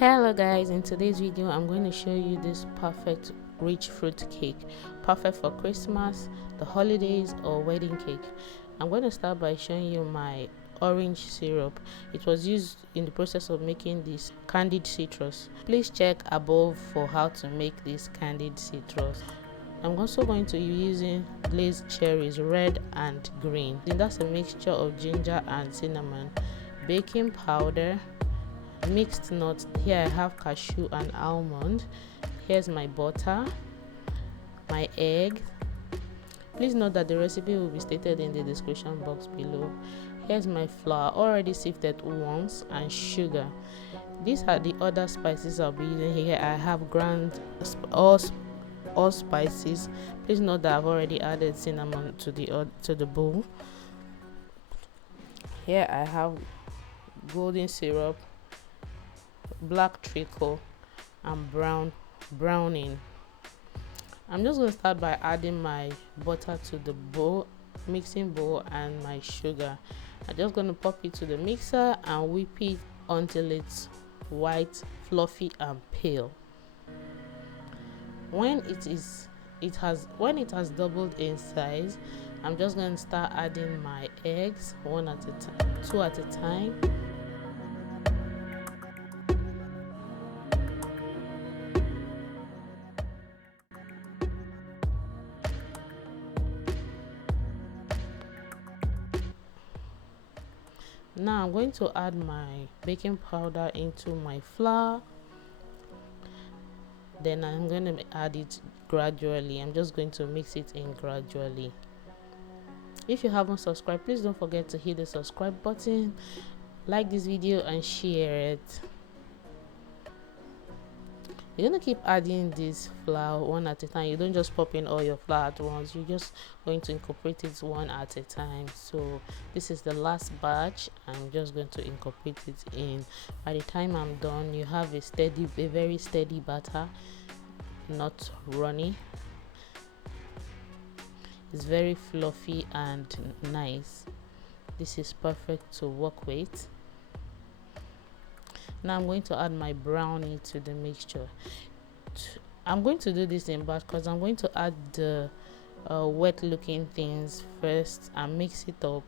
Hello guys, in today's video I'm going to show you this perfect rich fruit cake, perfect for Christmas, the holidays, or wedding cake. I'm going to start by showing you my orange syrup. It was used in the process of making this candied citrus. Please check above for how to make this candied citrus. I'm also going to be using glazed cherries, red and green. And that's a mixture of ginger and cinnamon, baking powder, mixed nuts. Here I have cashew and almond. Here's my butter, my egg. Please note that the recipe will be stated in the description box below. Here's my flour already sifted once, and sugar. These are the other spices I'll be using. Here I have ground all spices. Please note that I've already added cinnamon to the bowl. Here I have golden syrup, black treacle, and browning. I'm just going to start by adding my butter to the mixing bowl and my sugar. I'm just going to pop it to the mixer and whip it until it's white, fluffy, and pale. When it has doubled in size, I'm just going to start adding my eggs one at a time, two at a time. Now I'm going to add my baking powder into my flour. Then I'm going to add it gradually. I'm just going to mix it in gradually. If you haven't subscribed, please don't forget to hit the subscribe button, like this video, and share it. You're going to keep adding this flour one at a time. You don't just pop in all your flour at once. You're just going to incorporate it one at a time. So this is the last batch. I'm just going to incorporate it in. By the time I'm done, you have a very steady batter, not runny. It's very fluffy and nice. This is perfect to work with. Now I'm going to add my brownie to the mixture. I'm going to do this in batch because I'm going to add the wet looking things first and mix it up,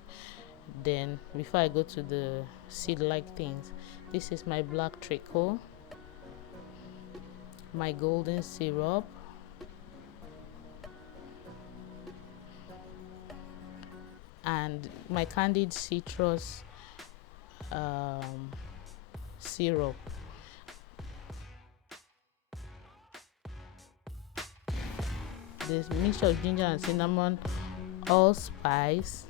then before I go to the seed like things. This is my black treacle, my golden syrup, and my candied citrus syrup. This mixture of ginger and cinnamon, allspice.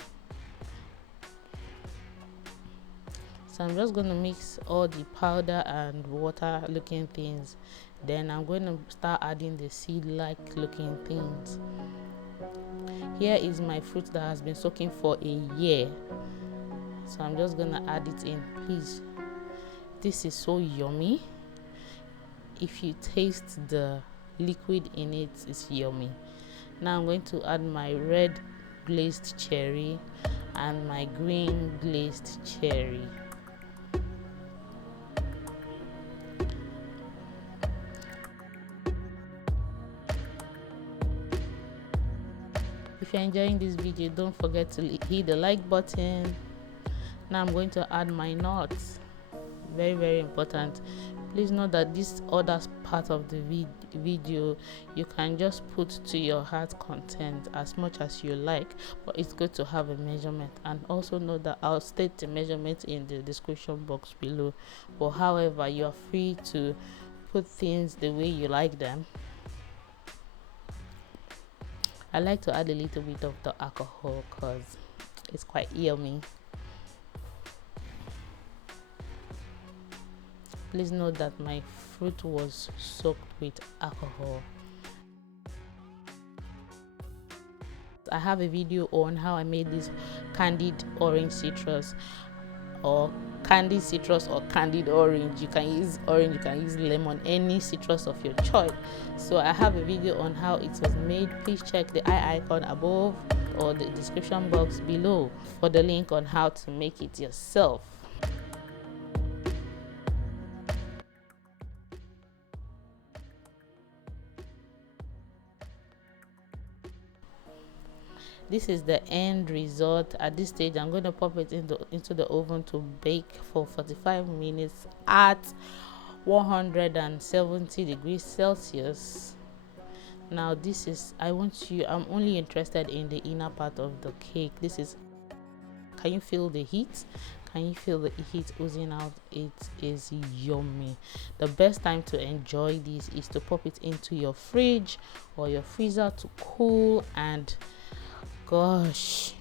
So I'm just going to mix all the powder and water looking things. Then I'm going to start adding the seed like looking things. Here is my fruit that has been soaking for a year. So I'm just going to add it in. Please, this is so yummy. If you taste the liquid in it, it's yummy. Now I'm going to add my red glazed cherry and my green glazed cherry. If you're enjoying this video, don't forget to hit the like button. Now I'm going to add my nuts. Very important. Please note that this other part of the video you can just put to your heart content as much as you like, but it's good to have a measurement. And also note that I'll state the measurement in the description box below, but however you are free to put things the way you like them. I like to add a little bit of the alcohol because it's quite yummy. Please note that my fruit was soaked with alcohol. I have a video on how I made this candied orange citrus, or candied citrus, or candied orange. You can use orange, you can use lemon, any citrus of your choice. So I have a video on how it was made. Please check the eye icon above or the description box below for the link on how to make it yourself. This is the end result. At this stage, I'm going to pop it into the oven to bake for 45 minutes at 170 degrees Celsius. Now this is, I'm only interested in the inner part of the cake. This is, can you feel the heat? Can you feel the heat oozing out? It is yummy. The best time to enjoy this is to pop it into your fridge or your freezer to cool, and gosh,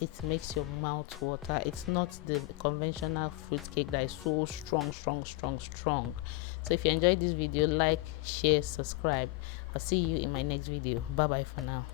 it makes your mouth water. It's not the conventional fruit cake that is so strong. So if you enjoyed this video, like, share, subscribe. I'll see you in my next video. Bye bye for now.